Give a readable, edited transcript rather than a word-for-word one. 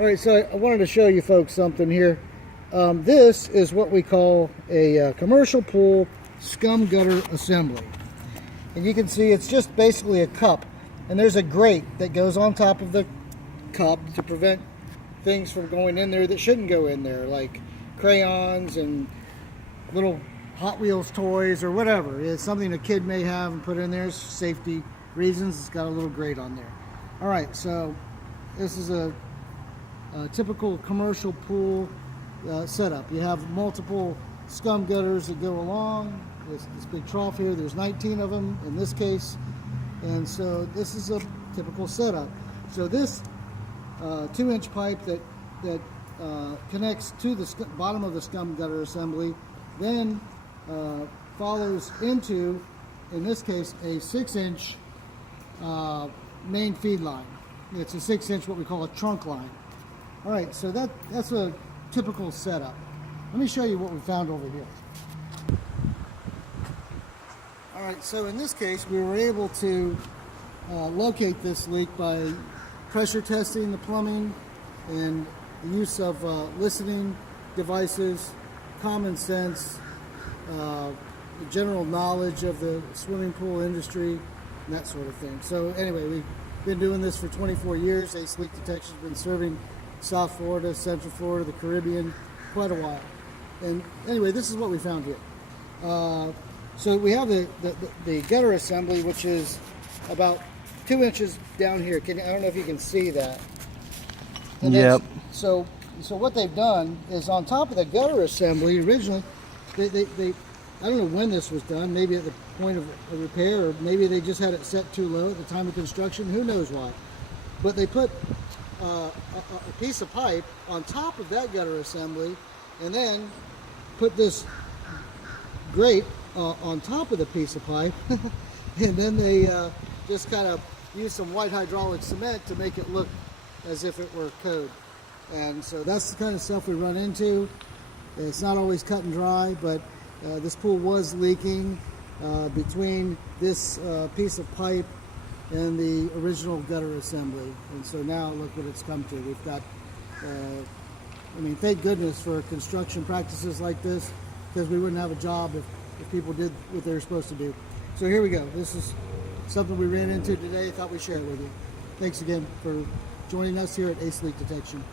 All right, so I wanted to show you folks something here. This is what we call a commercial pool scum gutter assembly. And you can see it's just basically a cup. And there's a grate that goes on top of the cup to prevent things from going in there that shouldn't go in there, like crayons and little Hot Wheels toys or whatever. It's something a kid may have and put in there. Safety reasons, it's got a little grate on there. All right, so this is a typical commercial pool setup. You have multiple scum gutters that go along. This big trough here, there's 19 of them in this case. And so this is a typical setup. So this 2-inch pipe that connects to the bottom of the scum gutter assembly then follows into, in this case, a 6-inch main feed line. It's a 6-inch, what we call a trunk line. All right, so that's a typical setup. Let me show you what we found over here. All right, so in this case, we were able to locate this leak by pressure testing the plumbing and the use of listening devices, common sense, general knowledge of the swimming pool industry, and that sort of thing. So anyway, we've been doing this for 24 years. Ace Leak Detection has been serving South Florida, Central Florida, the Caribbean, quite a while. And anyway, this is what we found here. So we have the gutter assembly, which is about 2 inches down here. I don't know if you can see that. And yep. So what they've done is on top of the gutter assembly, originally, they I don't know when this was done, maybe at the point of a repair, or maybe they just had it set too low at the time of construction, who knows why. But they put a piece of pipe on top of that gutter assembly and then put this grate on top of the piece of pipe and then they just kind of use some white hydraulic cement to make it look as if it were code. And so that's the kind of stuff we run into. It's not always cut and dry, but this pool was leaking between this piece of pipe and the original gutter assembly. And so now look what it's come to. We've got, I mean, thank goodness for construction practices like this, because we wouldn't have a job if people did what they were supposed to do. So here we go. This is something we ran into today. Thought we'd share it with you. Thanks again for joining us here at Ace Leak Detection.